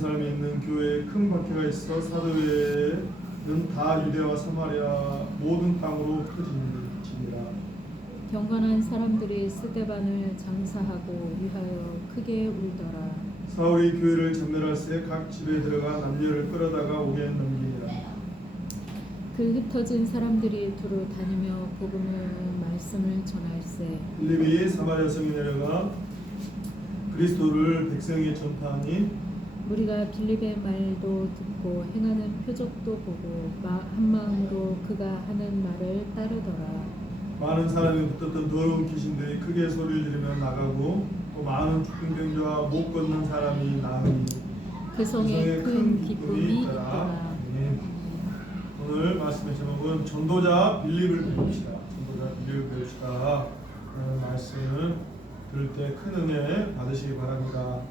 예루살렘에 있는 교회에 큰 박해가 있어 사도회는 다 유대와 사마리아 모든 땅으로 퍼지니라. 경건한 사람들이 스데반을 장사하고 위하여 크게 울더라. 사울이 교회를 전멸할새 각 집에 들어가 남녀를 끌어다가 옥에 넘기니라. 그 흩어진 사람들이 두루 다니며 복음을 말씀을 전할세. 빌립이 사마리아 성에 내려가 그리스도를 백성에게 전파하니 우리가 빌립의 말도 듣고 행하는 표적도 보고 한 마음으로 그가 하는 말을 따르더라. 많은 사람이 붙었던 더러운 귀신들이 크게 소리를 지르며 나가고 또 많은 죽은 병자와 못 걷는 사람이 나으니 그 성에 큰 기쁨이 있더라. 오늘 말씀의 제목은 전도자 빌립을 배웁시다. 전도자 빌립을 배웁시다. 말씀을 들을 때 큰 은혜 받으시기 바랍니다.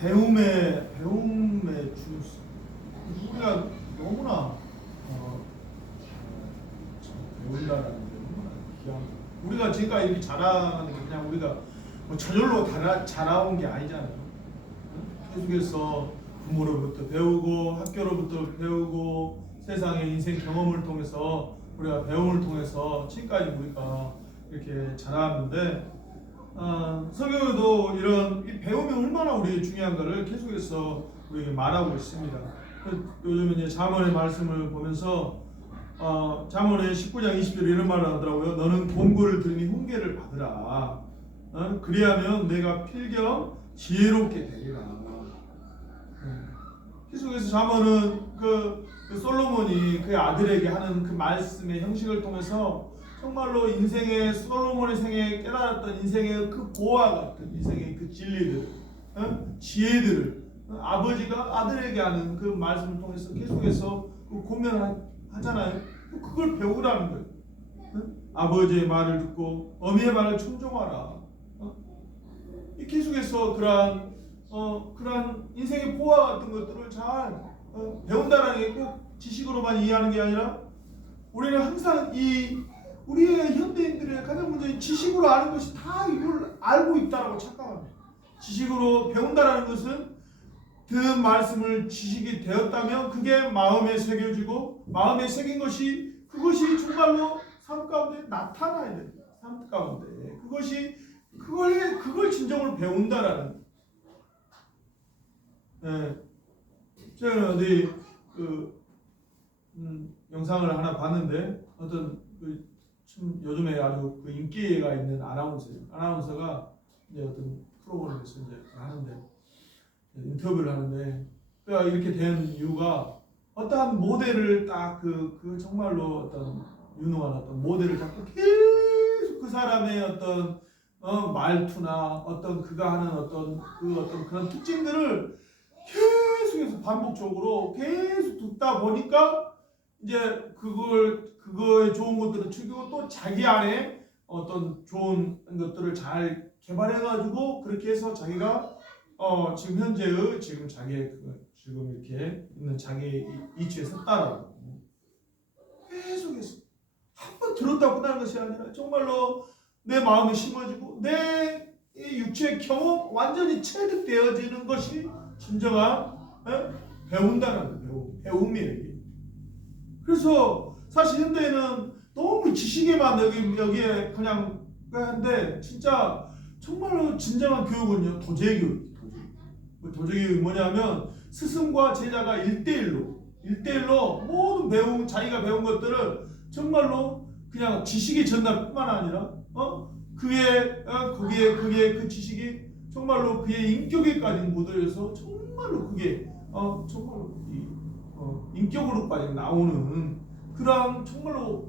배움의 주 우리가 너무나 배운다라는 게 너무나 귀한 거. 우리가 지금까지 이렇게 자라는 게 그냥 우리가 뭐 저절로 자라온 게 아니잖아요. 계속해서 부모로부터 배우고 학교로부터 배우고 세상의 인생 경험을 통해서 우리가 배움을 통해서 지금까지 우리가 이렇게 자라왔는데 성경에도 이런 이 배움이 얼마나 우리에게 중요한가를 계속해서 우리에게 말하고 있습니다. 요즘 이제 잠언의 말씀을 보면서 잠언의 19장 20절에 이런 말을 하더라고요. 너는 본고를 들으니 훈계를 받으라. 그리하면 내가 필경 지혜롭게 되리라. 계속해서 잠언은 그 솔로몬이 그의 아들에게 하는 그 말씀의 형식을 통해서 정말로 인생의 솔로몬의 생에 깨달았던 인생의 그 보화 같은 인생의 그 진리들, 지혜들을 아버지가 아들에게 하는 그 말씀을 통해서 계속해서 그 고면하잖아요. 그걸 배우라는 거예요. 아버지의 말을 듣고 어미의 말을 청종하라. 계속해서 그러한 인생의 보화 같은 것들을 잘 배운다라는 게 꼭 지식으로만 이해하는 게 아니라 우리는 항상 우리의 현대인들의 가장 문제는 지식으로 아는 것이 다 이걸 알고 있다라고 착각합니다. 지식으로 배운다라는 것은 그 말씀을 지식이 되었다면 그게 마음에 새겨지고 마음에 새긴 것이 그것이 정말로 삶 가운데 나타나야 됩니다. 삶 가운데 그걸 진정으로 배운다라는. 네. 제가 어디 영상을 하나 봤는데 어떤 요즘에 아주 인기가 있는 아나운서가 이제 어떤 프로그램에서 이제 하는데 인터뷰를 하는데 그가 이렇게 된 이유가 어떠한 모델을 딱 정말로 어떤 유능한 어떤 모델을 잡고 계속 그 사람의 어떤 말투나 어떤 그가 하는 어떤 그런 특징들을 계속해서 반복적으로 계속 듣다 보니까 이제 그거의 좋은 것들을 즐기고 또 자기 안에 어떤 좋은 것들을 잘 개발해가지고 그렇게 해서 자기가 지금 현재의 지금 자기의 지금 이렇게 있는 자기 이치에 섰다라고 계속해서 한 번 들었다 끝나는 것이 아니라 정말로 내 마음에 심어지고 내 육체의 경험 완전히 체득되어지는 것이 진정한 배운다는 배움이에요. 이게. 그래서 사실 현대에는 너무 지식에만 여기에 그냥 하는데 진짜 정말로 진정한 교육은요 도제 교육. 도제 교육이 뭐냐면 스승과 제자가 1대1로 모든 자기가 배운 것들을 정말로 그냥 지식의 전달뿐만 아니라 거기에 그 지식이 정말로 그의 인격에까지 묻어져서 정말로 그게 정말로 인격으로까지 나오는 그런 정말로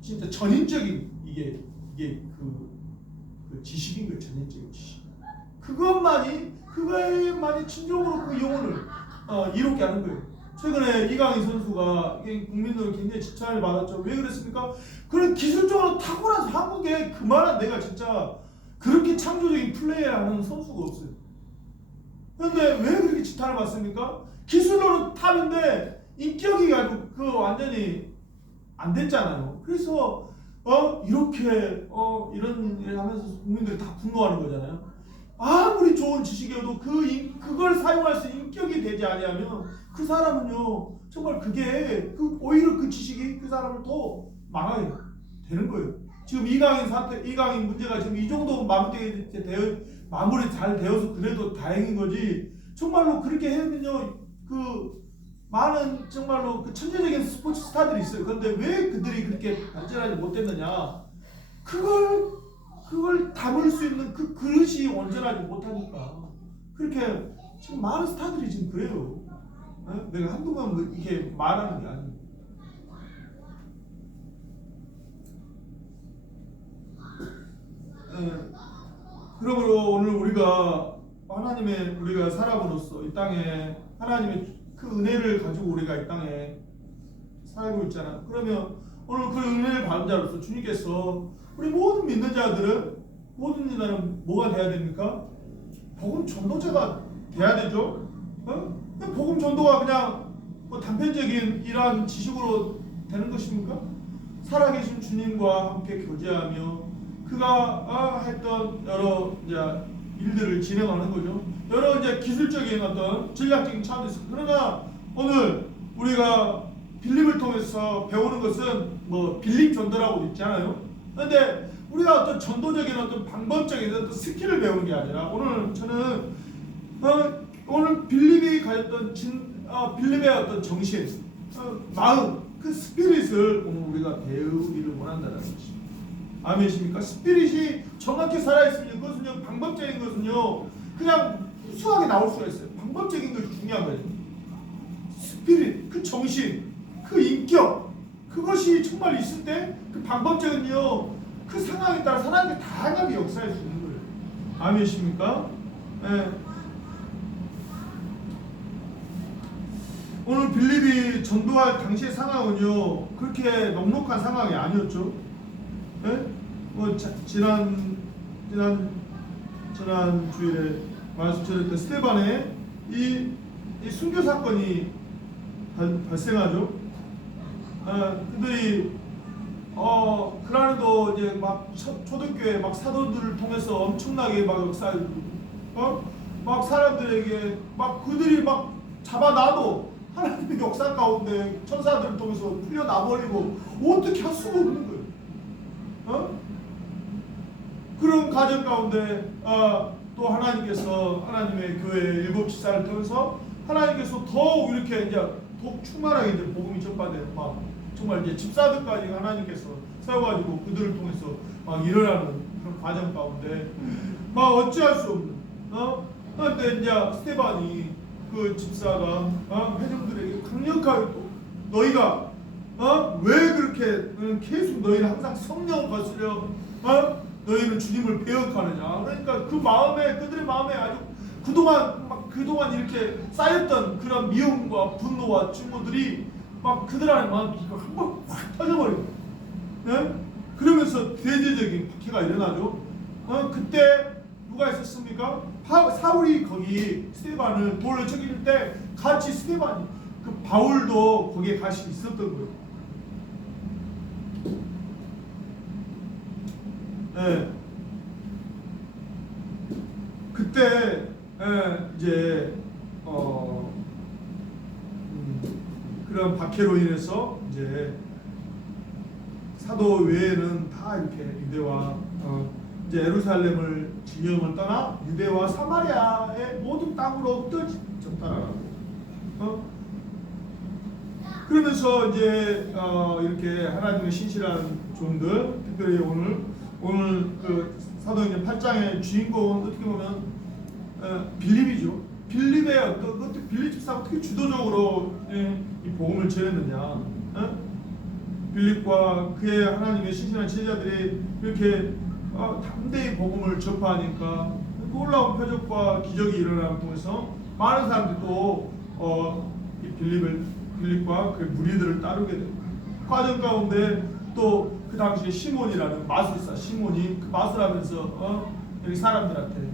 진짜 전인적인 이게 그 지식인 거예요. 전인적인 지식. 그것만이 진정으로 그 영혼을 이롭게 하는 거예요. 최근에 이강인 선수가 국민들로 굉장히 칭찬을 받았죠. 왜 그랬습니까? 그런 기술적으로 탁월한 한국에 그만한 내가 진짜 그렇게 창조적인 플레이하는 선수가 없어요. 그런데 왜 그렇게 칭찬을 받습니까? 기술로는 탑인데 인격이 가지고 완전히 안 됐잖아요. 그래서 이렇게 이런 일을 하면서 국민들이 다 분노하는 거잖아요. 아무리 좋은 지식이어도 그걸 사용할 수 있는 인격이 되지 아니하면 그 사람은요 정말 그게 오히려 그 지식이 그 사람을 더 망하게 되는 거예요. 지금 이강인 문제가 지금 이 정도 마무리 잘 되어서 그래도 다행인 거지. 정말로 그렇게 해면요 많은 정말로 그 천재적인 스포츠 스타들이 있어요. 그런데 왜 그들이 그렇게 발전하지 못했느냐? 그걸 담을 수 있는 그 그릇이 온전하지 못하니까 그렇게 지금 많은 스타들이 지금 그래요. 내가 한동안 뭐 이렇게 말하는 게 아니에요. 그러므로 오늘 우리가 살아감으로써 이 땅에 하나님의 그 은혜를 가지고 우리가 이 땅에 살고 있잖아. 그러면 오늘 그 은혜를 받은 자로서 주님께서 우리 모든 믿는 자들은 뭐가 돼야 됩니까? 복음 전도자가 돼야 되죠. 복음 전도가 그냥 뭐 단편적인 이러한 지식으로 되는 것입니까? 살아계신 주님과 함께 교제하며 그가 했던 여러 이제 일들을 진행하는 거죠. 여러 이제 기술적인 어떤 전략적인 차원도 있습니다. 그러나 오늘 우리가 빌립을 통해서 배우는 것은 뭐 빌립 전도라고 있잖아요. 그런데 우리가 어떤 전도적인 어떤 방법적인 어떤 스킬을 배우는 게 아니라 오늘 저는 오늘 빌립이 가졌던 빌립의 어떤 정신, 마음, 그 스피릿을 오늘 우리가 배우기를 원한다는 것입니다. 아멘이십니까? 스피릿이 정확히 살아있으면 그것은요 방법적인 것은요 그냥 수하게 나올 수가 있어요. 방법적인 것이 중요한 거예요. 스피릿, 그 정신, 그 인격, 그것이 정말 있을 때 그 방법적인요 그 상황에 따라 하나님이 다양하게 역사할 수 있는 거예요. 아멘이십니까? 네. 오늘 빌립이 전도할 당시의 상황은요 그렇게 넉넉한 상황이 아니었죠. 네? 뭐 지난 주일에 말씀드렸던 스데반의 이 순교 사건이 발생하죠. 그들이 그날도 이제 막 초대교회 막 사도들을 통해서 엄청나게 막 막 사람들에게 막 그들이 막 잡아놔도 하나님의 역사 가운데 천사들을 통해서 풀려나버리고 어떻게 할 수가 없는 거예요. 그런 과정 가운데 또 하나님께서 하나님의 교회 일곱 지사를 통해서 하나님께서 더욱 이렇게 이제 더욱 충만하게 이제 복음이 전파되고 막 정말 이제 집사들까지 하나님께서 세워가지고 그들을 통해서 막 일어나는 그런 과정 가운데 막 어찌할 수 없는 그런데 이제 스데반이 그 집사가 회중들에게 강력하게 또 너희가 왜 그렇게 계속 너희는 항상 성령을 거스려 너희는 주님을 배역하느냐. 그러니까 그 마음에 그들의 마음에 아주 그동안 이렇게 쌓였던 그런 미움과 분노와 증오들이 막 그들 안에 막 한번 확 터져버리고, 네? 그러면서 대대적인 박해가 일어나죠. 그때 누가 있었습니까? 사울이 거기 스데반을 돌을 쳤을 때 같이 스데반이 그 바울도 거기에 같이 있었던 거예요. 네. 그때 이제 그런 박해로 인해서 이제 사도 외에는 다 이렇게 유대와 이제 예루살렘을 진영을 떠나 유대와 사마리아의 모든 땅으로 떠졌다라고. 그러면서 이제 이렇게 하나님의 신실한 종들, 특별히 오늘 그 사도행전 8장의 주인공은 어떻게 보면 빌립이죠. 빌립의 어떤 빌립 집사가 어떻게 주도적으로 이 복음을 전했느냐. 빌립과 그의 하나님의 신실한 제자들이 이렇게 담대히 복음을 접하니까 놀라운 표적과 기적이 일어남을 통해서 많은 사람들이 또 빌립과 그 무리들을 따르게 됩니다. 과정 가운데 또 그 당시에 시몬이라는 마술사 시몬이 그 마술하면서 여기 사람들한테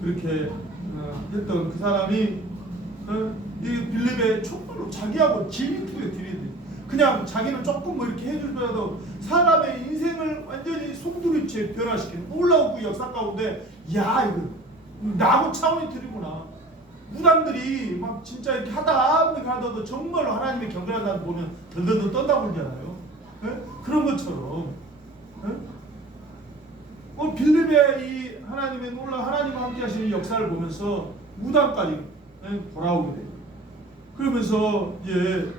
그렇게 했던 그 사람이 이 빌립의 촛불로 자기하고 진인투에 들이대. 그냥 자기는 조금 뭐 이렇게 해주더라도 사람의 인생을 완전히 송두리째 변화시키는 놀라운 그 역사 가운데 야 이거 야구 차원의 틀이구나. 무당들이 막 진짜 이렇게 하다도 정말로 하나님의 경건하다는 보면 덜덜덜 떤다고 그러잖아요. 예? 그런 것처럼 빌립의 이 하나님의 놀라 하나님과 함께 하시는 역사를 보면서 무당까지 돌아오게 돼요. 그러면서 이제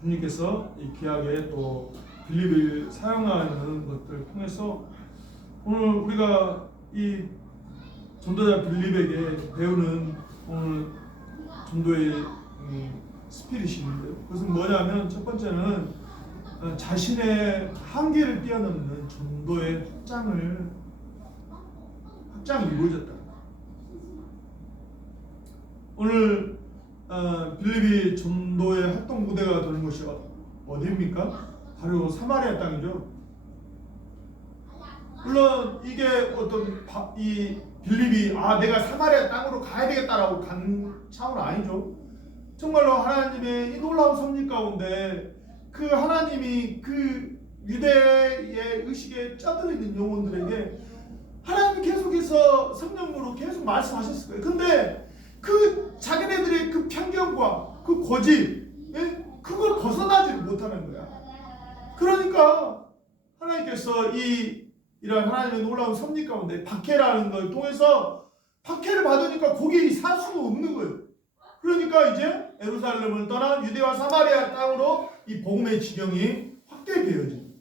주님께서 이 귀하게 또 빌립을 사용하는 것들을 통해서 오늘 우리가 이 전도자 빌립에게 배우는 오늘 전도의 스피릿이 있는데요. 그것은 뭐냐면 첫 번째는 자신의 한계를 뛰어넘는 전도의 확장이 이루어졌다. 오늘 빌립이 전도의 활동 무대가 되는 곳이 어디입니까? 바로 사마리아 땅이죠. 물론 이게 어떤 이 빌립이 내가 사마리아 땅으로 가야 되겠다라고 간 차원은 아니죠. 정말로 하나님의 이 놀라운 섭리 가운데 그 하나님이 그 유대의 의식에 쩌들어 있는 영혼들에게 하나님이 계속해서 성령으로 계속 말씀하셨을 거예요. 근데 그 자기네들의 그 편견과 그 고집, 그걸 벗어나지를 못하는 거야. 그러니까 하나님께서 이런 하나님의 놀라운 섭리 가운데 박해라는 걸 통해서 박해를 받으니까 거기에 살 수가 없는 거예요. 그러니까 이제 예루살렘을 떠나 유대와 사마리아 땅으로 이 복음의 지경이 확대되어집니다.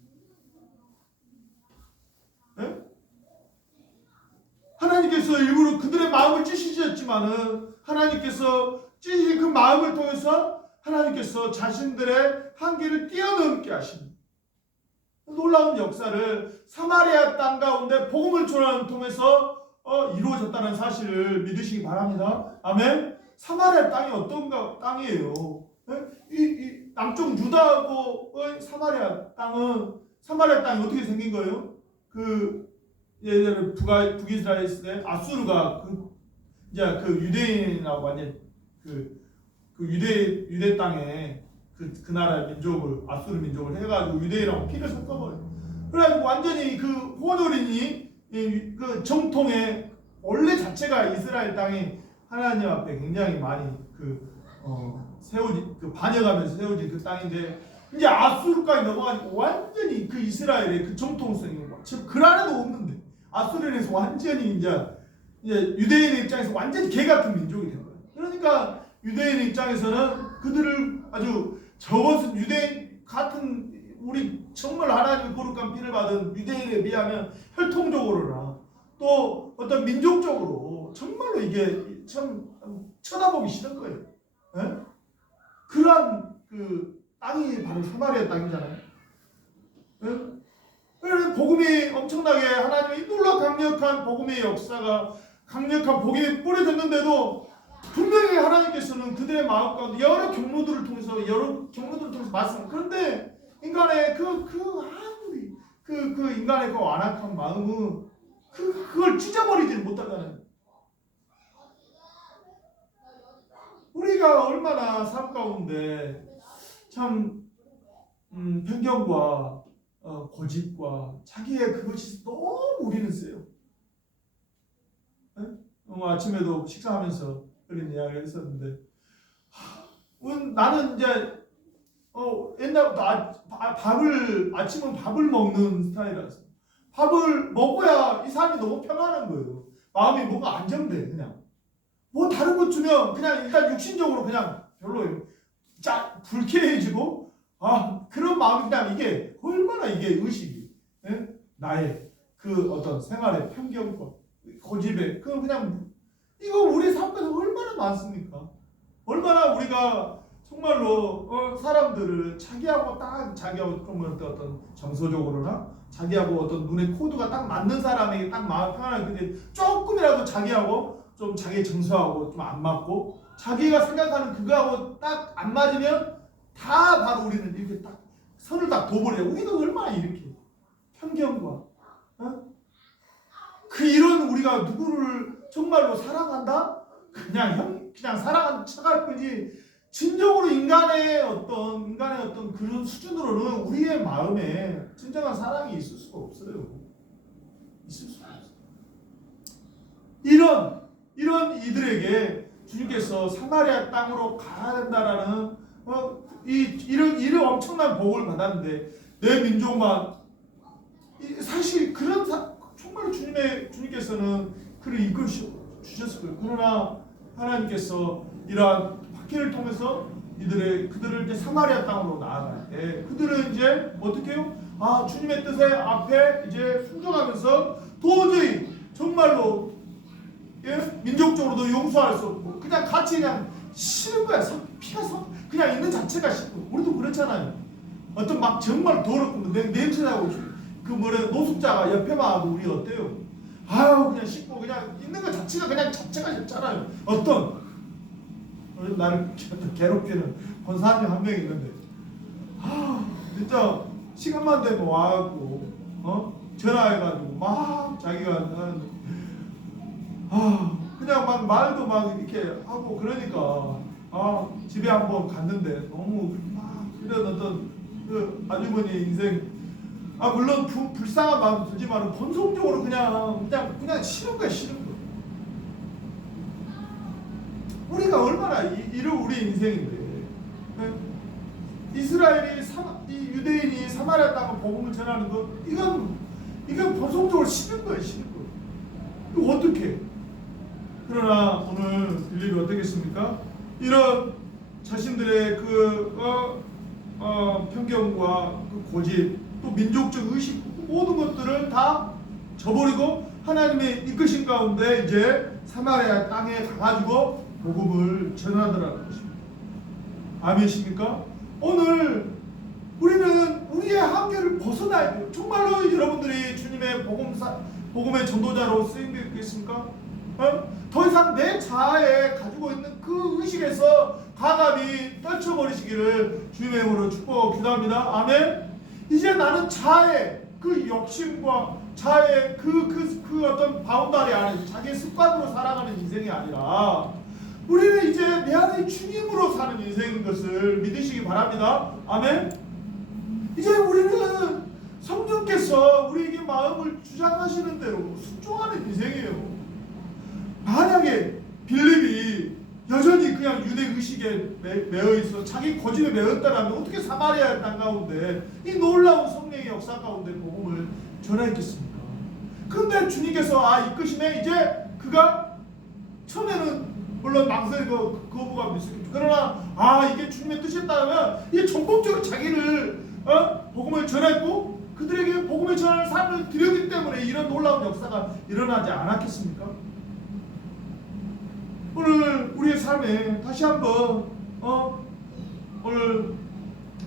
하나님께서 일부러 그들의 마음을 찌시셨지만은 하나님께서 찌신 그 마음을 통해서 하나님께서 자신들의 한계를 뛰어넘게 하십니다. 놀라운 역사를 사마리아 땅 가운데 복음을 전하는 통해서 이루어졌다는 사실을 믿으시기 바랍니다. 아멘. 사마리아 땅이 어떤 땅이에요? 이 남쪽 유다하고 사마리아 땅이 어떻게 생긴 거예요? 예전에 북이스라엘 시대 아수르가 이제 유대인하고 완전 유대 땅에 그 나라의 민족을 아수르 민족을 해가지고 유대인하고 피를 섞어버려요. 그래가지고 완전히 그 호노린이 그 정통의 원래 자체가 이스라엘 땅이 하나님 앞에 굉장히 많이 세워진 반역하면서 세워진 그 땅인데 이제 아수르까지 넘어가니까 완전히 그 이스라엘의 그 정통성이 지금 그 안에도 없는데 아수르에서 완전히 이제 유대인의 입장에서 완전히 개 같은 민족이 된 거예요. 그러니까 유대인의 입장에서는 그들을 아주 저것은 유대인 같은 우리 정말 하나님의 거룩한 피를 받은 유대인에 비하면 혈통적으로나 또 어떤 민족적으로 정말로 이게 참 쳐다보기 싫은 거예요. 네? 그러한 땅이 바로 사마리아 땅이잖아요. 네? 그래서 복음이 엄청나게 하나님의 놀라 강력한 복음의 역사가 강력한 복음이 뿌려졌는데도 분명히 하나님께서는 그들의 마음 가운데 여러 경로들을 통해서 말씀. 그런데 인간의 아무리 인간의 그 완악한 마음은 그걸 찢어버리지를 못하잖아요. 우리가 얼마나 삶 가운데 참 편견과 고집과 자기의 그것이 너무 우리는 세요. 아침에도 식사하면서 그런 이야기를 했었는데 나는 이제 옛날부터 아침은 밥을 먹는 스타일이라서 밥을 먹어야 이 삶이 너무 편안한 거예요. 마음이 뭔가 안정돼. 그냥 뭐 다른 것 주면 그냥 일단 육신적으로 그냥 별로예요. 불쾌해지고 그런 마음이 그냥 이게 얼마나 이게 의식이 나의 그 어떤 생활의 편견과 고집에 그냥 이거 우리 삶에서 얼마나 많습니까? 얼마나 우리가 정말로 사람들을 자기하고 좀 어떤 정서적으로나 자기하고 어떤 눈의 코드가 딱 맞는 사람에게 딱 마음 편안하게 근데 조금이라도 자기하고 좀 자기 정서하고 좀 안 맞고 자기가 생각하는 그거하고 딱 안 맞으면 다 바로 우리는 이렇게 딱 선을 딱 둬버려요. 우리는 얼마나 이렇게 편견과 이런 우리가 누구를 정말로 사랑한다? 그냥 사랑한 척할 뿐이지 진정으로 인간의 어떤 그런 수준으로는 우리의 마음에 진정한 사랑이 있을 수가 없어요. 있을 수가 없어요. 이런 이들에게 주님께서 사마리아 땅으로 가야 된다라는 이런 엄청난 복을 받았는데 내 민족만 사실 정말 주님께서는 그를 이끌어 주셨을 거예요. 그러나 하나님께서 이러한 박해를 통해서 그들을 이제 사마리아 땅으로 나아갈 때 그들은 이제 어떻게 해요? 주님의 뜻에 앞에 이제 순종하면서 도저히 정말로 민족적으로도 용서할 수 없고 그냥 같이 그냥 싫은 거야. 피가 그냥 있는 자체가 싫고 우리도 그렇잖아요. 어떤 막 정말 더럽고 냄새나고 노숙자가 옆에만 와도 우리 어때요? 그냥 씻고 그냥 있는 것 자체가 자체가 싫잖아요. 나를 괴롭히는 권사님 한 명 있는데 진짜 시간만 되면 와갖고 전화해가지고 막 자기가 하는데 그냥 막 말도 막 이렇게 하고 그러니까 집에 한번 갔는데 너무 이런 어떤 그 아주머니 인생 물론 불쌍한 마음 들지만 본성적으로 그냥 싫은 거야. 우리가 얼마나 이런 우리 인생인데 이스라엘이 유대인이 사마리아 땅을 복음을 전하는 것 이건 본성적으로 싫은 거예요. 이거 어떻게? 그러나 오늘 빌립이 어떻겠습니까? 이런 자신들의 편견과 고집 또 민족적 의식 모든 것들을 다 저버리고 하나님의 이끄신 가운데 이제 사마리아 땅에 가가지고 복음을 전하더라는 것입니다. 아멘이십니까? 오늘 우리는 우리의 한계를 벗어나야 돼요. 정말로 여러분들이 주님의 복음의 전도자로 쓰임 있겠습니까? 더 이상 내 자아에 가지고 있는 그 의식에서 가감히 떨쳐버리시기를 주님의 이름으로 축복하고 기도합니다. 아멘. 이제 나는 자아의 그 욕심과 자아의 그 어떤 바운다리 안에 자기의 습관으로 살아가는 인생이 아니라 우리는 이제 내 안에 주님으로 사는 인생인 것을 믿으시기 바랍니다. 아멘. 이제 우리는 성령께서 우리에게 마음을 주장하시는 대로 순종하는 인생이에요. 만약에 빌립이 여전히 그냥 유대 의식에 매여 있어 자기 고집에 매였다라면 어떻게 사마리아 땅 가운데 이 놀라운 성령의 역사 가운데 복음을 전했겠습니까? 그런데 주님께서 이끄심에 이제 그가 처음에는 물론 망설이고 거부감이 있었겠죠. 그러나 이게 주님의 뜻이었다면 이게 전폭적으로 자기를 복음을 전했고 그들에게 복음을 전하는 삶을 드렸기 때문에 이런 놀라운 역사가 일어나지 않았겠습니까? 오늘 우리의 삶에 다시 한번 오늘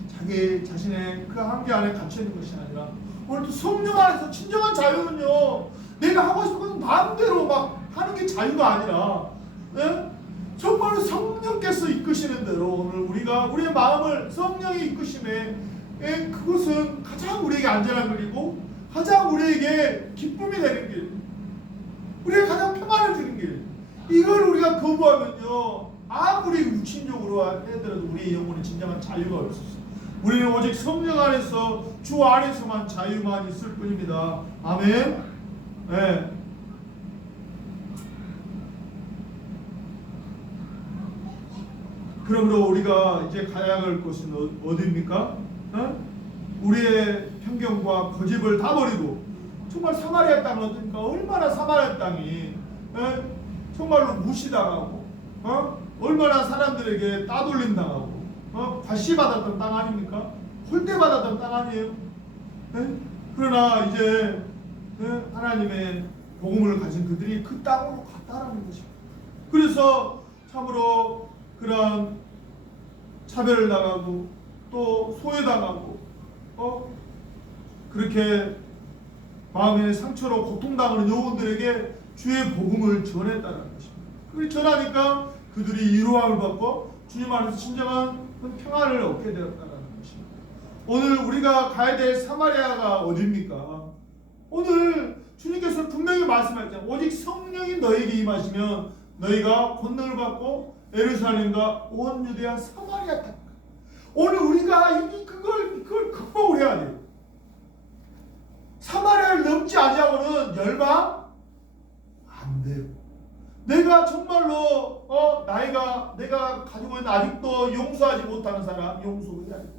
자기 자신의 그 한계 안에 갇혀 있는 것이 아니라 오늘 또 성령 안에서 진정한 자유는요 내가 하고 싶은 건 마음대로 막 하는 게 자유가 아니라 정말로 성령께서 이끄시는 대로 오늘 우리가 우리의 마음을 성령이 이끄심에 그것은 가장 우리에게 안전한 길이고 가장 우리에게 기쁨이 되는 길, 우리에게 가장 평안을 주는 길. 이걸 우리가 거부하면요 아무리 육신적으로 해더라도 우리의 영혼에 진정한 자유가 없었어. 우리는 오직 성령 안에서 주 안에서만 자유만 있을 뿐입니다. 아멘. 네. 그러므로 우리가 이제 가야 할 곳은 어디입니까? 우리의 편견과 고집을 다 버리고 정말 사마리아 땅은 어떻습니까? 얼마나 사마리아 땅이 정말로 무시당하고 얼마나 사람들에게 따돌림당하고 과시받았던 땅 아닙니까? 홀대받았던 땅 아니에요? 그러나 이제 하나님의 복음을 가진 그들이 그 땅으로 갔다라는 것입니다. 그래서 참으로 그런 차별을 당하고 또 소외당하고 그렇게 마음의 상처로 고통당하는 영혼들에게 주의 복음을 전했다는 것입니다. 그렇게 전하니까 그들이 위로함을 받고 주님 안에서 진정한 평안을 얻게 되었다는 것입니다. 오늘 우리가 가야 될 사마리아가 어디입니까? 오늘 주님께서 분명히 말씀하셨잖아요. 오직 성령이 너에게 임하시면 너희가 권능을 받고 예루살렘과 온 유대와 사마리아 땅. 오늘 우리가 그걸 극복을 해야 돼요. 사마리아를 넘지 아니하고는 멸망 안 돼요. 내가 정말로 내가 가지고 있는 아직도 용서하지 못하는 사람 용서해야 돼.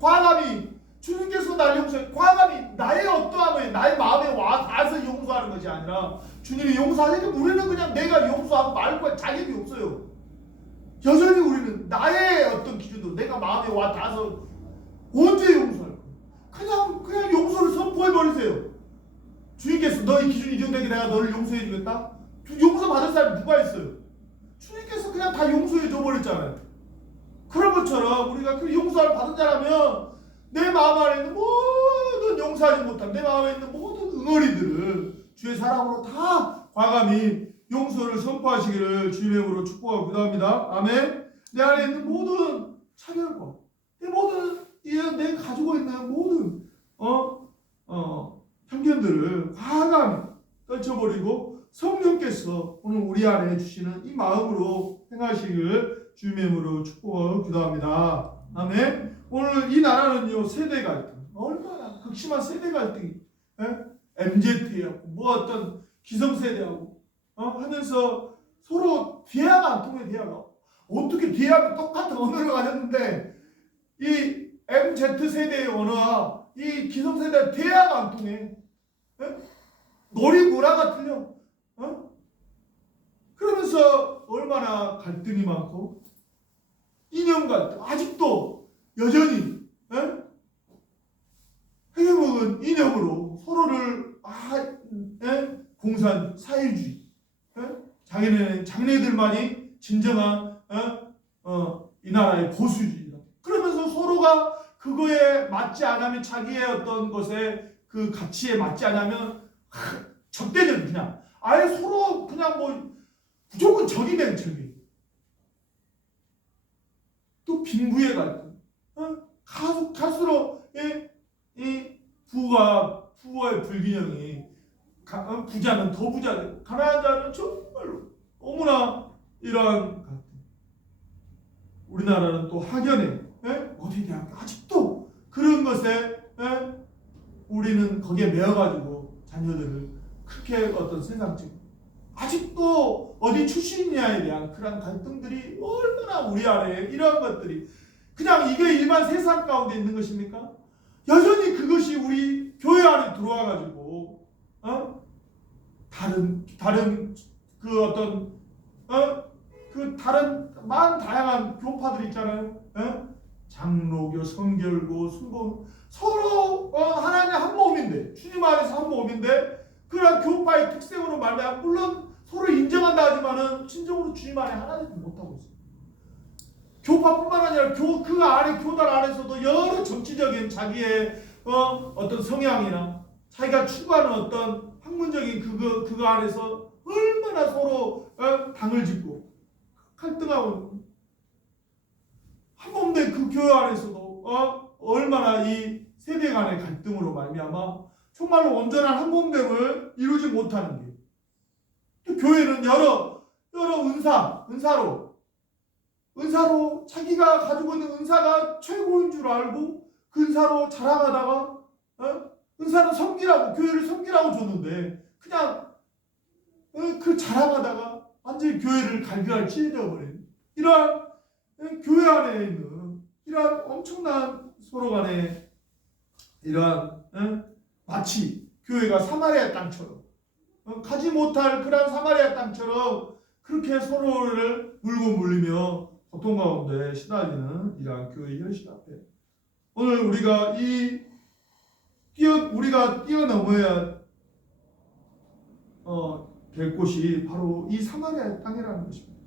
과감히 주님께서 나를 용서해. 과감히 나의 어떠함을 나의 마음에 와 닿아서 용서하는 것이 아니라 주님이 용서하니까 우리는 그냥 내가 용서하고 말 거야. 자격이 없어요. 여전히 우리는 나의 어떤 기준으로 내가 마음에 와 닿아서 언제 용서할 거야? 그냥 용서를 선포해 버리세요. 주님께서 너의 기준이 이 정도에 내가 너를 용서해 주겠다? 용서 받을 사람이 누가 있어요? 주님께서 그냥 다 용서해 줘 버렸잖아요. 그런 것처럼 우리가 그 용서를 받은 자라면 내 마음 안에 있는 모든 용서하지 못한 내 마음에 있는 모든 응어리들을 주의 사랑으로 다 과감히 용서를 선포하시기를 주의 이름으로 축복하고 기도합니다. 아멘. 내 안에 있는 모든 차별과 내 모든 내가 가지고 있는 모든 편견들을 과감히 떨쳐버리고 성령께서 오늘 우리 안에 주시는 이 마음으로 행하시기를 주님의 이름으로 축복하고 기도합니다. 아멘. 오늘 이 나라는요 세대 갈등 얼마나 극심한 세대 갈등이 MZ하고 뭐 어떤 기성세대하고 하면서 서로 대화가 안 통해. 대화가 어떻게 대화가 똑같은 언어를 가졌는데 이 MZ세대의 언어와 이 기성세대의 대화가 안 통해. 놀이 문화가 틀려. 그러면서 얼마나 갈등이 많고 이념 갈등 아직도 여전히 해먹은 이념으로 서로를 공산 사회주의 자기네들만이 진정한 이 나라의 보수주의다. 그러면서 서로가 그거에 맞지 않으면 자기의 어떤 것에 그 가치에 맞지 않으면 적대적 그냥 아예 서로 그냥 뭐 무조건 적이네 적이. 또 빈부의 갈등. 갈수록 이 부와의 불균형이 부자는 더 부자 되고 가난한 자는 정말로 너무나 이러한 갈등. 우리나라는 또 학연에 어디 대학교 아직도 그런 것에 우리는 거기에 매여가지고 자녀들을 그렇게 어떤 세상적 아직도 어디 출신이냐에 대한 그런 갈등들이 얼마나 우리 안에 이러한 것들이 그냥 이게 일반 세상 가운데 있는 것입니까? 여전히 그것이 우리 교회 안에 들어와가지고 다른 그 어떤 그 다른 많은 다양한 교파들 있잖아요. 장로교, 성결교, 순복 서로 하나님 한 몸인데 주님 안에서 한 몸인데 그런 교파의 특성으로 말미암아 물론 서로 인정한다 하지만은 진정으로 주님 안에 하나님을 못하고 있어요. 교파뿐만 아니라 그 안에 교단 안에서도 여러 정치적인 자기의 어떤 성향이나 자기가 추구하는 어떤 학문적인 그거 안에서 얼마나 서로 당을 짓고 갈등하고 한 몸된 그 교회 안에서도 얼마나 이 세대 간의 갈등으로 말미암아 정말로 온전한 한 몸됨을 이루지 못하는 게 또 교회는 여러 은사로 자기가 가지고 있는 은사가 최고인 줄 알고 그 은사로 자랑하다가 은사는 섬기라고 교회를 섬기라고 줬는데 그냥 그 자랑하다가 완전히 교회를 갈비알 찢어버린 이러한 교회 안에 있는 이러한 엄청난 서로 간에 이러한 마치 교회가 사마리아 땅처럼 가지 못할 그런 사마리아 땅처럼 그렇게 서로를 물고 물리며 고통 가운데 시달리는 이러한 교회 현실 앞에 오늘 우리가 뛰어넘어야 될 곳이 바로 이 사마리아 땅이라는 것입니다.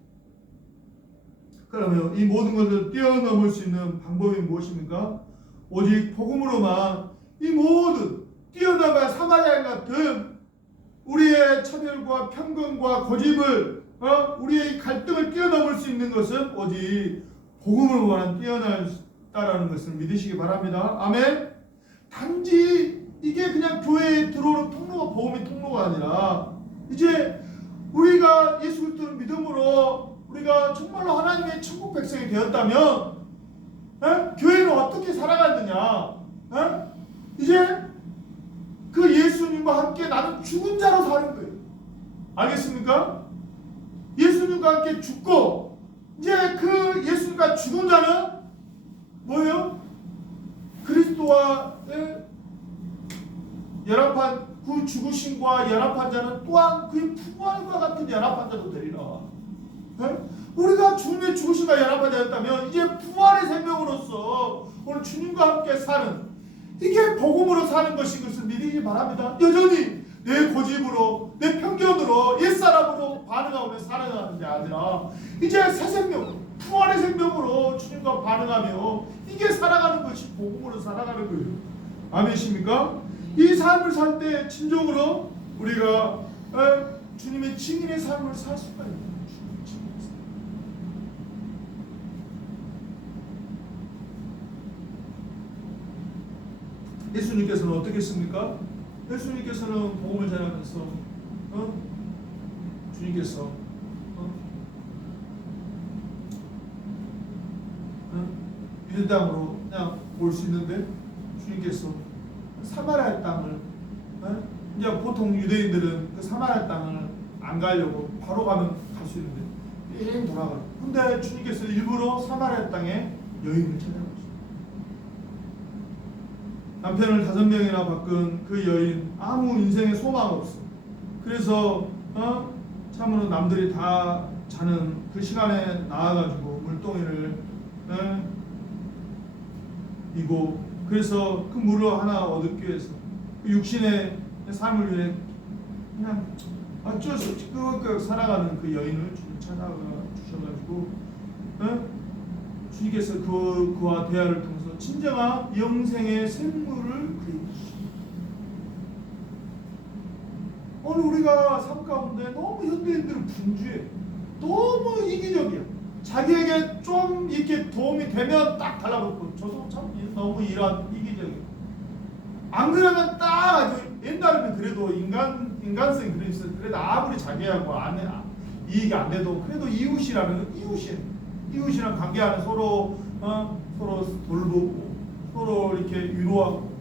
그러면 이 모든 것을 뛰어넘을 수 있는 방법이 무엇입니까? 오직 복음으로만 이 모든 뛰어넘어야 사마리아 같은 우리의 차별과 편견과 고집을 우리의 갈등을 뛰어넘을 수 있는 것은 오직 복음으로만 뛰어날다라는 것을 믿으시기 바랍니다. 아멘. 단지 이게 그냥 교회에 들어오는 통로가 복음의 통로가 아니라 이제 우리가 예수 그리스도를 믿음으로 우리가 정말로 하나님의 천국 백성이 되었다면 교회는 어떻게 살아가느냐? 이제 그 예수님과 함께 나는 죽은 자로 사는 거예요. 알겠습니까? 예수님과 함께 죽고 이제 그 예수님과 죽은 자는 뭐예요? 그리스도와의 연합한 그 죽으심과 연합한 자는 또한 그의 부활과 같은 연합한 자도 되리라. 네? 우리가 주님의 죽으심과 연합한 자였다면 이제 부활의 생명으로서 오늘 주님과 함께 사는 이게 복음으로 사는 것인 것을 믿으시기 바랍니다. 여전히 내 고집으로 내 편견으로 옛사람으로 반응하며 살아가는 게 아니라 이제 새 생명 부활의 생명으로 주님과 반응하며 이게 살아가는 것이 복음으로 살아가는 거예요. 아멘이십니까? 이 삶을 살 때 진정으로 우리가 주님의 증인의 삶을 살 수가 있는 거예요. 예수님께서는 어떻게 했습니까? 예수님께서는 복음을 전하면서 주님께서 유대 땅으로 그냥 올 수 있는데 주님께서 사마리아 땅을 이제 보통 유대인들은 그 사마리아 땅을 안 가려고 바로 가면 갈 수 있는데 빙 돌아가요. 근데 주님께서 일부러 사마리아 땅에 여인을 찾아가셨어요. 남편을 5명이나 바꾼 그 여인 아무 인생에 소망 없어. 그래서 참으로 남들이 다 자는 그 시간에 나와가지고 물동이를 이고 그래서 그 물을 하나 얻기 위해서 그 육신의 삶을 위해 그냥 어쩔 수 없이 끄덕끄덕 살아가는 그 여인을 주님 찾아가 주셔가지고 주님께서 그와 대화를 통해서 진정한 영생의 생물을 그리고 오늘 우리가 삶 가운데 너무 현대인들은 분주해. 너무 이기적이야. 자기에게 좀 이렇게 도움이 되면 딱 달라붙고 저도 참 너무 이런 이기적이야. 안 그러면 딱 옛날에는 그래도 인간성이 그랬어요. 그래도 아무리 자기하고 이익이 안 돼도 그래도 이웃이라면 이웃이랑 관계하는 서로 돌보고 서로 이렇게 위로하고.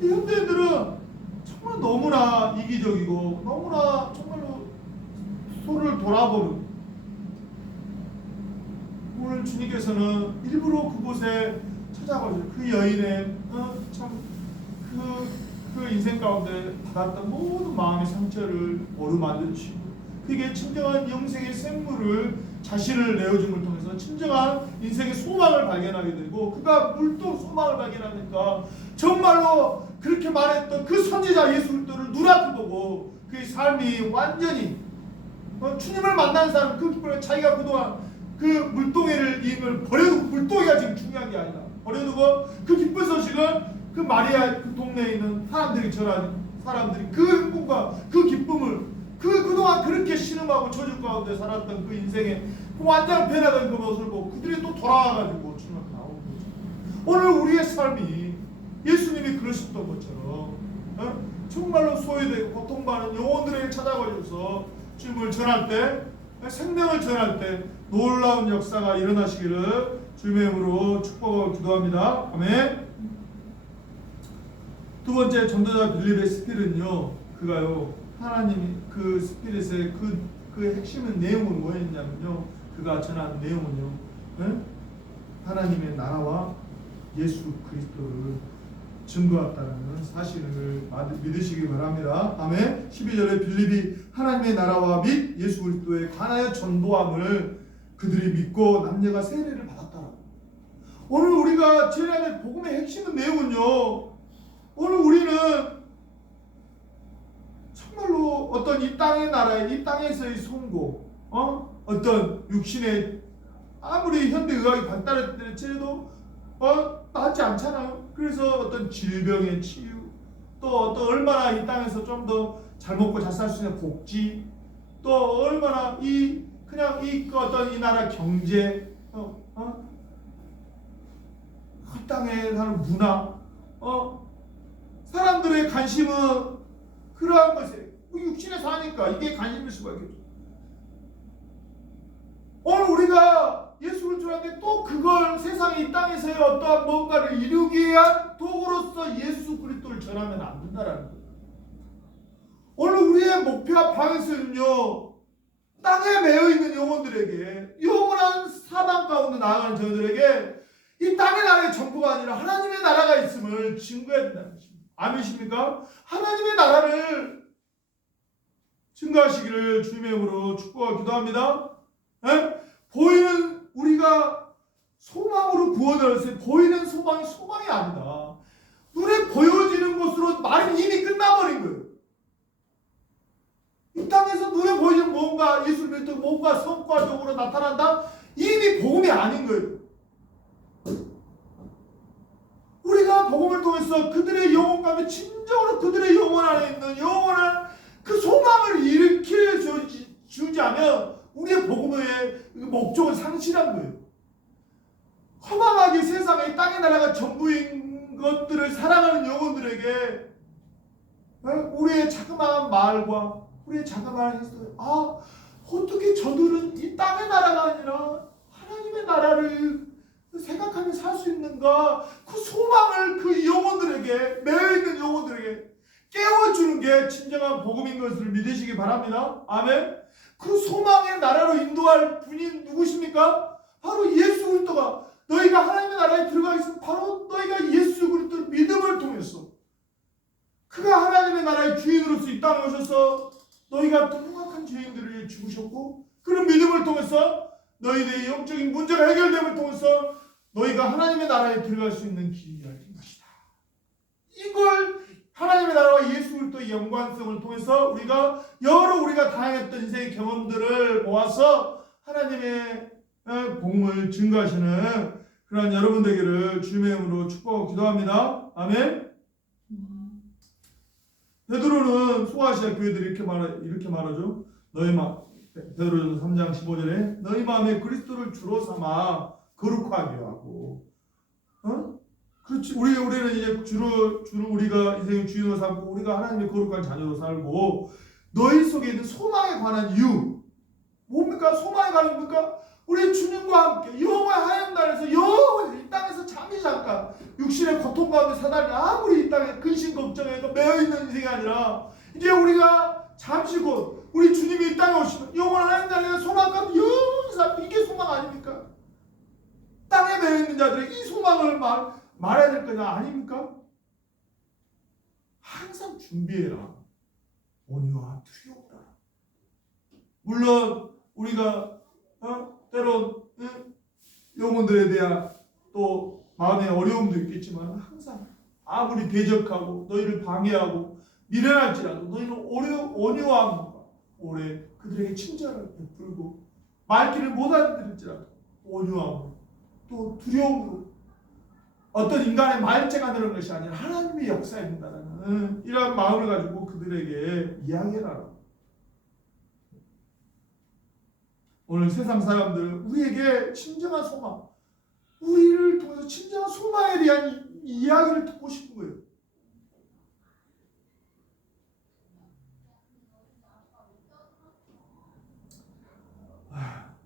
현대인들은 정말 너무나 이기적이고 너무나 정말로 서로를 돌아보는. 오늘 주님께서는 일부러 그곳에 찾아가서 그 여인의 그 인생 가운데 받았던 모든 마음의 상처를 어루만져 주시고 그게 진정한 영생의 생물을 자신을 내어줌을 통해서 진정한 인생의 소망을 발견하게 되고 그가 물도 소망을 발견하니까 정말로 그렇게 말했던 그 선지자 예수 그리스도를 눈앞에 보고 그의 삶이 완전히 주님을 만난 사람 그 기쁨에 자기가 그동안 그 물동이를 이걸 버려두고 물동이가 지금 중요한 게 아니라 버려두고 그 기쁜 소식을 그 마리아 그 동네에 있는 사람들이 전하는 사람들이 그 행복과 그 기쁨을 그동안 그렇게 신음하고 저주 가운데 살았던 그 인생에 그 완전 변화된 그 모습을 보고 그들이 또 돌아와가지고 주님 앞에 나오는 거죠. 오늘 우리의 삶이 예수님이 그러셨던 것처럼 정말로 소외되고 고통받는 영혼들에게 찾아가셔서 주님을 전할 때 생명을 전할 때 놀라운 역사가 일어나시기를 주님의 이름으로 축복하고 기도합니다. 아멘. 두 번째 전도자 빌립의 스피릿은요, 그가요 하나님이 그 스피릿의 그 핵심은 내용은 뭐였냐면요, 그가 전한 내용은요, 하나님의 나라와 예수 그리스도를 증거했다는 사실을 믿으시기 바랍니다. 아멘. 12절에 빌립이 하나님의 나라와 및 예수 그리스도에 관하여 전도함을 그들이 믿고 남녀가 세례를 받았다. 오늘 우리가 전하는 복음의 핵심은 내용은요, 오늘 우리는 정말로 어떤 이 땅의 나라에 이 땅에서의 성공, 어떤 육신의 아무리 현대 의학이 발달했더라도 낫지 않잖아요. 그래서 어떤 질병의 치유, 또 어떤 얼마나 이 땅에서 좀 더 잘 먹고 잘 살 수 있는 복지, 또 얼마나 그냥 어떤 이 나라 경제, 그 땅에 사는 문화, 사람들의 관심은 그러한 것에 육신에 사니까 이게 관심일 수가 있겠죠. 오늘 우리가 예수를 주는데 또 그걸 세상의 이 땅에서의 어떠한 뭔가를 이루기 위한 도구로서 예수 그리스도를 전하면 안 된다라는 거예요. 오늘 우리의 목표와 방향성은요, 땅에 매여 있는 영혼 영혼들에게, 영원한 사망 가운데 나아가는 저들에게 이 땅의 나라의 정부가 아니라 하나님의 나라가 있음을 증거해야 된다는 것입니다. 아멘이십니까? 하나님의 나라를 증거하시기를 주님의 이름으로 축복하고 기도합니다. 보이는 우리가 소망으로 구원을 했어요. 보이는 소망이 아니다. 눈에 보여지는 것으로 말이 이미 끝나버린 거예요. 이 땅에서 눈에 보이는 뭔가 예수를 믿고 뭔가 성과적으로 나타난다? 이미 복음이 아닌 거예요. 우리가 복음을 통해서 그들의 영혼 가운데 진정으로 그들의 영혼 안에 있는 영원한 그 소망을 일으켜 주자면 우리의 복음의 목적을 상실한 거예요. 허망하게 세상에 땅의 나라가 전부인 것들을 사랑하는 영혼들에게 우리의 자그마한 말과 우리의 자그마한 histori, 어떻게 저들은 이 땅의 나라가 아니라 하나님의 나라를 생각하며 살 수 있는가? 그 소망을 그 영혼들에게, 매여있는 영혼들에게 깨워주는 게 진정한 복음인 것을 믿으시기 바랍니다. 아멘. 그 소망의 나라로 인도할 분이 누구십니까? 바로 예수 그리스도가, 너희가 하나님의 나라에 들어가 있으면 바로 너희가 예수 그리스도의 믿음을 통해서 그가 하나님의 나라의 주인으로서 이 땅에 오셔서 너희가 또 흉악한 죄인들을 위해 죽으셨고, 그런 믿음을 통해서 너희들의 영적인 문제가 해결됨을 통해서 너희가 하나님의 나라에 들어갈 수 있는 길이 열린 것이다. 이걸 하나님의 나라와 예수 그리스도의 연관성을 통해서 우리가 당했던 인생의 경험들을 모아서 하나님의 복음을 증거하시는 그런 여러분 되기를 주님의 이름으로 축복하고 기도합니다. 아멘. 베드로는 소아시아 교회들이 이렇게 말하죠. 베드로전서 3장 15절에 너희 마음에 그리스도를 주로 삼아 거룩하게 하고, 그렇지. 우리는 이제 주로 우리가 인생의 주인으로 삼고 우리가 하나님의 거룩한 자녀로 살고, 너희 속에 있는 소망에 관한 이유 뭡니까? 소망에 관한 뭡니까? 우리 주님과 함께 영원의 하나님 나라에서 영원히 이 땅에서 잠깐 육신의 고통 가운데 사다리 아무리 이 땅에 근심 걱정에 매여있는 인생이 아니라 이제 우리가 잠시 곧 우리 주님이 이 땅에 오시면 영원한 하나님 나라의 소망 가운데 영원히 살고, 이게 소망 아닙니까? 땅에 매여있는 자들의 이 소망을 말해야 될 거냐 아닙니까? 항상 준비해라. 온유와 두려워라. 물론 우리가 때론 영혼들에 대한 또 마음의 어려움도 있겠지만 항상 아무리 대적하고 너희를 방해하고 미련할지라도 너희는 온유함과 오래 그들에게 친절을 베풀고 말귀를 못 알아들을지라도 온유함으로 또 두려움으로 어떤 인간의 말재가 되는 것이 아니라 하나님의 역사입니다라는 이러한 마음을 가지고 그들에게 이야기해라. 오늘 세상 사람들 우리에게 진정한 소망, 우리를 통해서 진정한 소망에 대한 이야기를 듣고 싶은 거예요.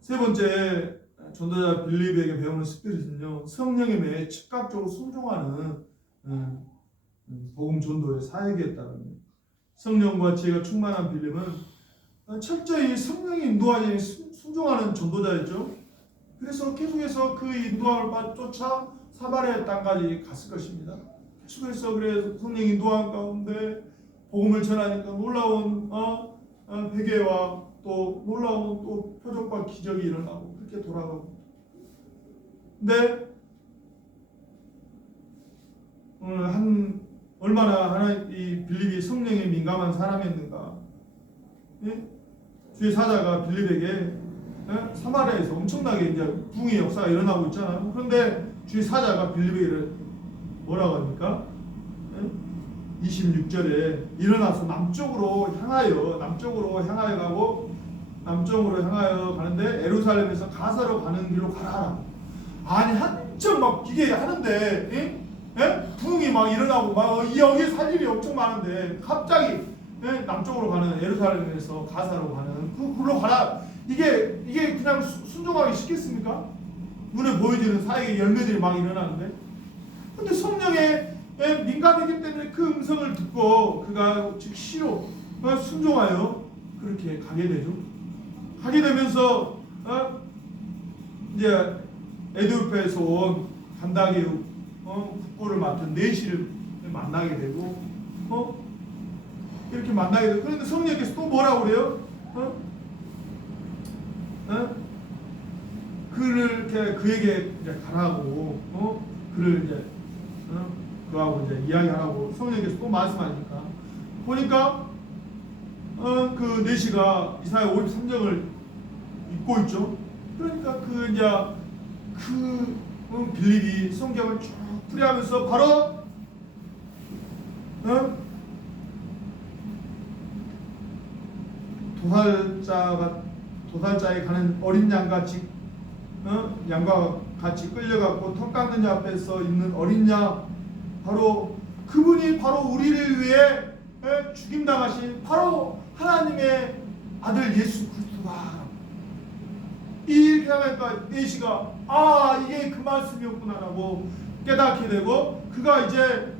세 번째 전도자 빌립에게 배우는 스피릿은요, 성령님에 즉각적으로 순종하는 복음 전도의 사역이었다는, 성령과 지혜가 충만한 빌립은 철저히 성령의 인도하에 순종하는 전도자였죠. 그래서 계속해서 그 인도함을 쫓아 사마리아 땅까지 갔을 것입니다. 계속해서 그래 성령 인도함 가운데 복음을 전하니까 놀라운 회개와 또 놀라운 또 표적과 기적이 일어나고 그렇게 돌아가고. 근데 얼마나 이 빌립이 성령에 민감한 사람이었는가. 예? 주의 사자가 빌립에게 사마리아에서 엄청나게 이제 부흥의 역사가 일어나고 있잖아요. 그런데 주의 사자가 빌립에게 뭐라고 합니까? 26절에 일어나서 남쪽으로 향하여 가는데 예루살렘에서 가사로 가는 길로 가라. 아니 한참 막 이게 하는데 부흥이 막 일어나고 막 여기 살 일이 엄청 많은데 갑자기 남쪽으로 가는 예루살렘에서 가사로 가는 그 길로 가라. 이게 그냥 순종하기 쉽겠습니까? 눈에 보여지는 사역의 열매들이 막 일어나는데, 근데 성령에 민감했기 때문에 그 음성을 듣고 그가 즉시로 순종하여 그렇게 가게 되죠. 가게 되면서 이제 에디오피아에서 온 간다게 국보를 맡은 내시를 만나게 되고 이렇게 만나게 되고 그런데 성령께서 또 뭐라고 그래요? 그를 이렇게 그에게 이제 가라고 그를 이제 그하고 이제 이야기하라고 성령께서 또 말씀하니까 보니까 그 내시가 이사야 53장을 읽고 있죠. 그러니까 그 이제 그 빌립이 성경을 쭉 풀이하면서 바로 도살자에 가는 어린 양같이 양과 같이 끌려갔고 턱 깎는 자 앞에서 있는 어린 양 바로 그분이 바로 우리를 위해 죽임당하신 바로 하나님의 아들 예수 그리스도다. 이렇게 하니까 내시가 이게 그 말씀이었구나라고 깨닫게 되고 그가 이제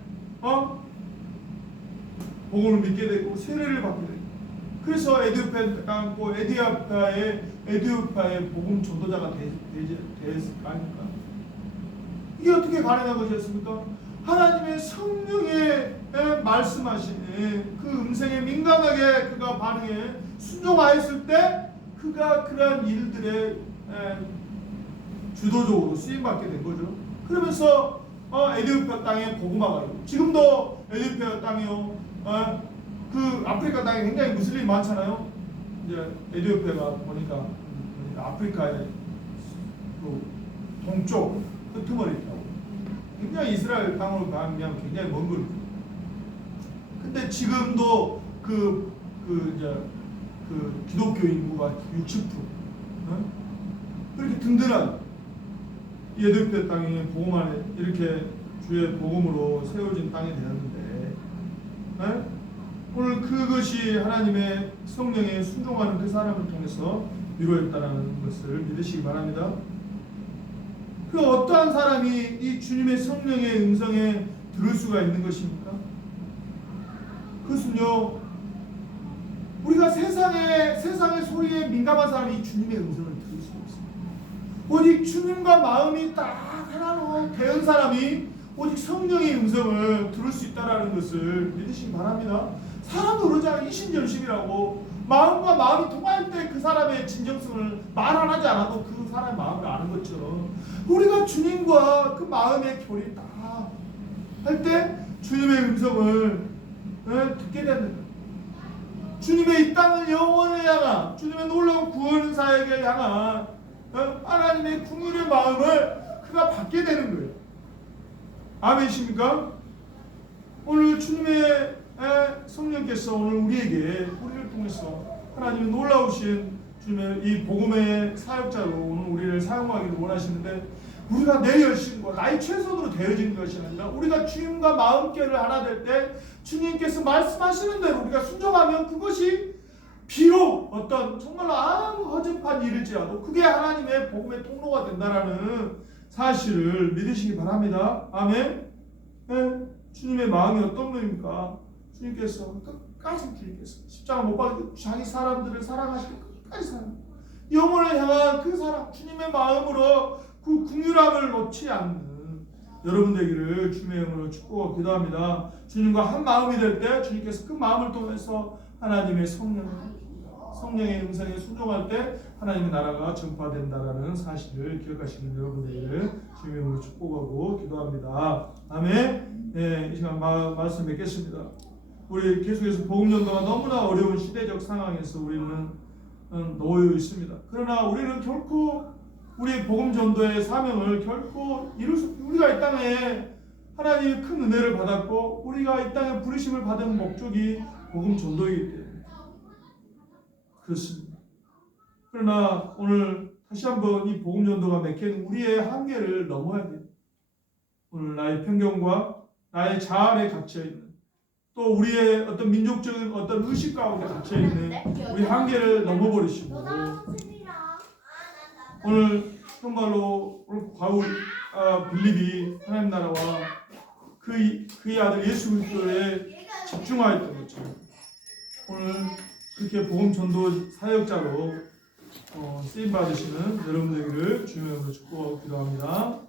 복음을 믿게 되고 세례를 받게 되고 그래서 에디오피아의 복음 전도자가 됐을 거 아닙니까? 이게 어떻게 가능한 것이었습니까? 하나님의 성령의 말씀하시는 그 음성에 민감하게 그가 반응해 순종하였을 때 그가 그러한 일들에 주도적으로 쓰임받게 된 거죠. 그러면서 에디오피아 땅에 복음화가 있고 지금도 에디오피아 땅이요 그 아프리카 땅에 굉장히 무슬림이 많잖아요. 이제 에디오피아가 보니까 아프리카의 그 동쪽 끄트머리 있다고 굉장히 이스라엘 땅으로 가면 굉장히 먼 거리죠. 근데 지금도 그 기독교 인구가 60% 그렇게 든든한 에디오피아 땅이 복음 안에 이렇게 주의 복음으로 세워진 땅이 되었는데 오늘 그것이 하나님의 성령에 순종하는 그 사람을 통해서 이루어졌다는 것을 믿으시기 바랍니다. 그 어떠한 사람이 이 주님의 성령의 음성에 들을 수가 있는 것입니까? 그것은요 우리가 세상의 소리에 민감한 사람이 주님의 음성을 들을 수가 없습니다. 오직 주님과 마음이 딱 하나로 되는 사람이 오직 성령의 음성을 들을 수 있다는 것을 믿으시기 바랍니다. 사람도 그러잖아요. 이신전심이라고 마음과 마음이 통할 때 그 사람의 진정성을 말 안 하지 않아도 그 사람의 마음을 아는 것처럼 우리가 주님과 그 마음의 교리 딱 할 때 주님의 음성을 듣게 되는 거예요. 주님의 이 땅을 영원히 향한 주님의 놀라운 구원 사역을 향한 하나님의 긍휼의 마음을 그가 받게 되는 거예요. 아멘이십니까? 오늘 주님의 성령께서 오늘 우리를 통해서 하나님의 놀라우신 주님의 이 복음의 사역자로 오늘 우리를 사용하기를 원하시는데 우리가 내 열심과 나의 최선으로 되어지는 것이 아니라 우리가 주님과 마음결을 하나 될 때 주님께서 말씀하시는 대로 우리가 순종하면 그것이 비록 어떤 정말로 아무 허접한 일일지라도 그게 하나님의 복음의 통로가 된다라는 사실을 믿으시기 바랍니다. 아멘. 주님의 마음이 어떤 분입니까? 주님께서 끝까지 십자가 못 박히고 자기 사람들을 사랑하시고 끝까지 사랑 영혼을 향한 그 사랑 주님의 마음으로 그 긍휼함을 놓지 않는 여러분 되기를 주님의 이름으로 축복하고 기도합니다. 주님과 한 마음이 될 때 주님께서 그 마음을 통해서 하나님의 성령의 음성에 순종할 때 하나님의 나라가 전파된다라는 사실을 기억하시는 여러분 되기를 주님의 이름으로 축복하고 기도합니다. 아멘. 이 시간 말씀 맺겠습니다. 우리 계속해서 복음 전도가 너무나 어려운 시대적 상황에서 우리는 놓여 있습니다. 그러나 우리는 결코 우리의 복음 전도의 사명을 결코 우리가 이 땅에 하나님의 큰 은혜를 받았고 우리가 이 땅에 부르심을 받은 목적이 복음 전도이기 때문에 그렇습니다. 그러나 오늘 다시 한번 이 복음 전도가 맺힌 우리의 한계를 넘어야 돼요. 오늘 나의 편견과 나의 자아에 갇혀있는 또 우리의 어떤 민족적인 어떤 의식 가운데 갇혀있는 우리 한계를 넘어버리시고 오늘 정말로 바울 빌립이 하나님 나라와 그의 아들 예수 그리스도에 집중하였던 것처럼 오늘 그렇게 복음 전도 사역자로 쓰임 받으시는 여러분 되기를 주님의 이름으로 축복하고 기도합니다.